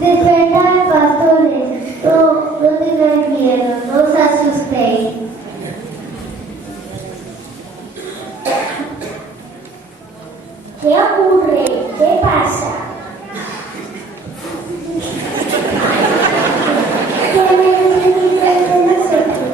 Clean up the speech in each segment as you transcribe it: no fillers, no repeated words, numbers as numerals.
Despertar, pastores, no tengáis miedo, no os asustéis. ¿Qué ocurre? ¿Qué pasa? ¿Qué me necesitas de nosotros?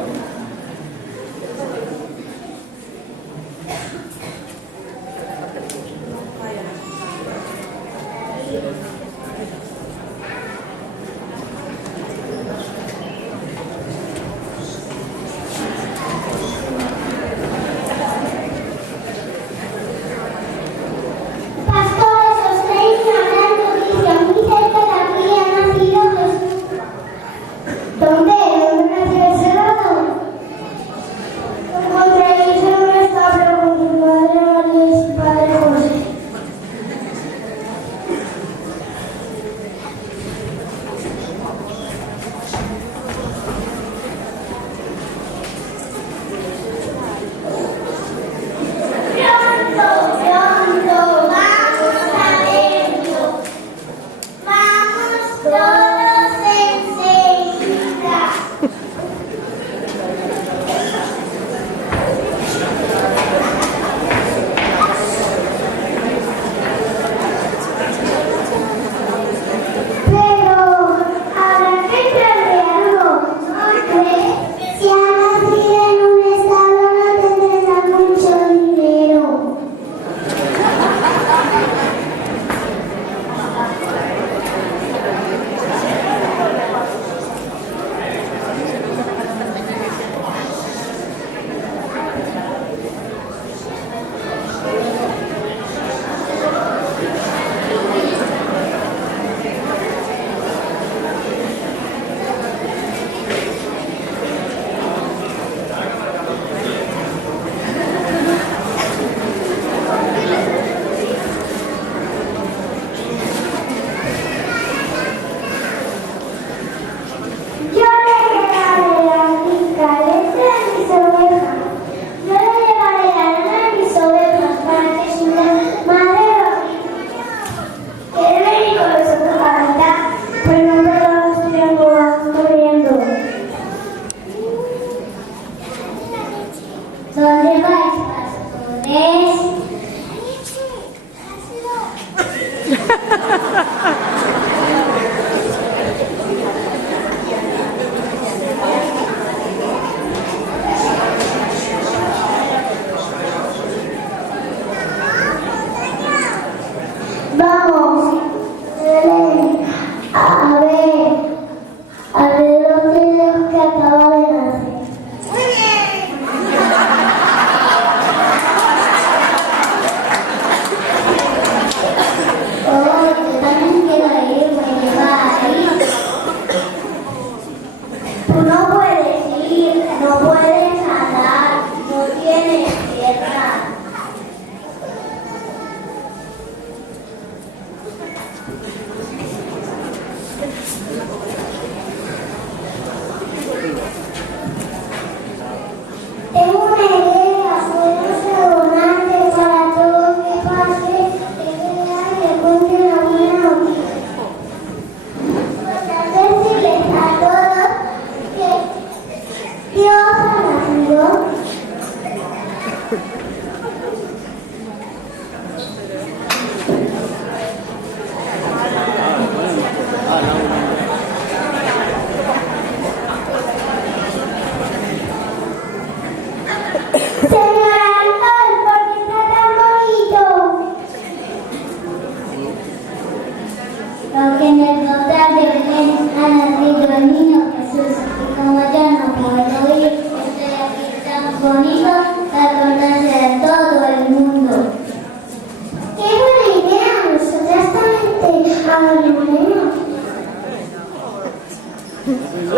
¿Dónde vais, pastores? Vamos, a ver, alrededor de los que acaba de nacer.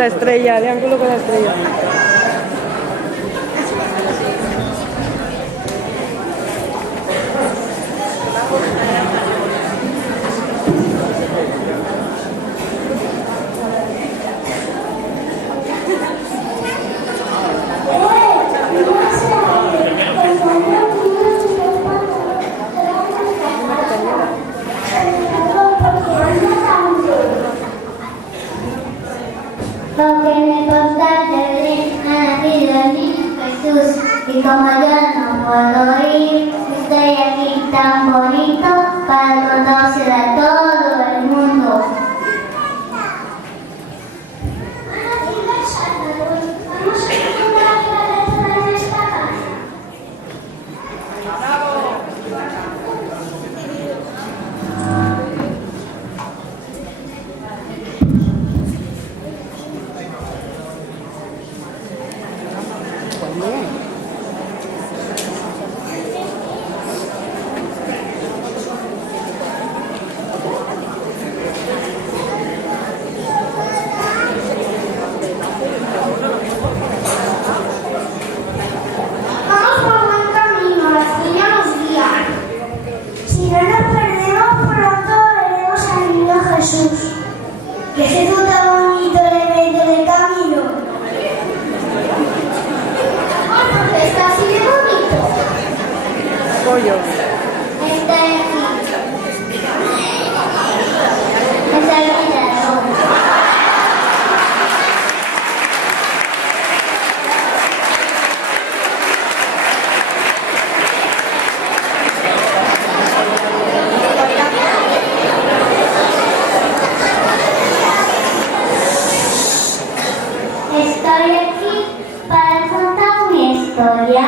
la estrella, de ángulo con la estrella. Porque en el portal de Belén ha nacido el niño Jesús, y como yo no puedo ir, estoy aquí tan bonito para contárselo a todo el mundo. Vamos a encontrar la letra de esta página. Vamos por buen camino, la estrella nos guía. Si no nos perdemos, pronto veremos al niño Jesús. ¿Qué es eso tan bonito en medio del camino? Porque está así de bonito. Pollo. Está aquí. Está aquí de nuevo. Estoy aquí para contar una historia.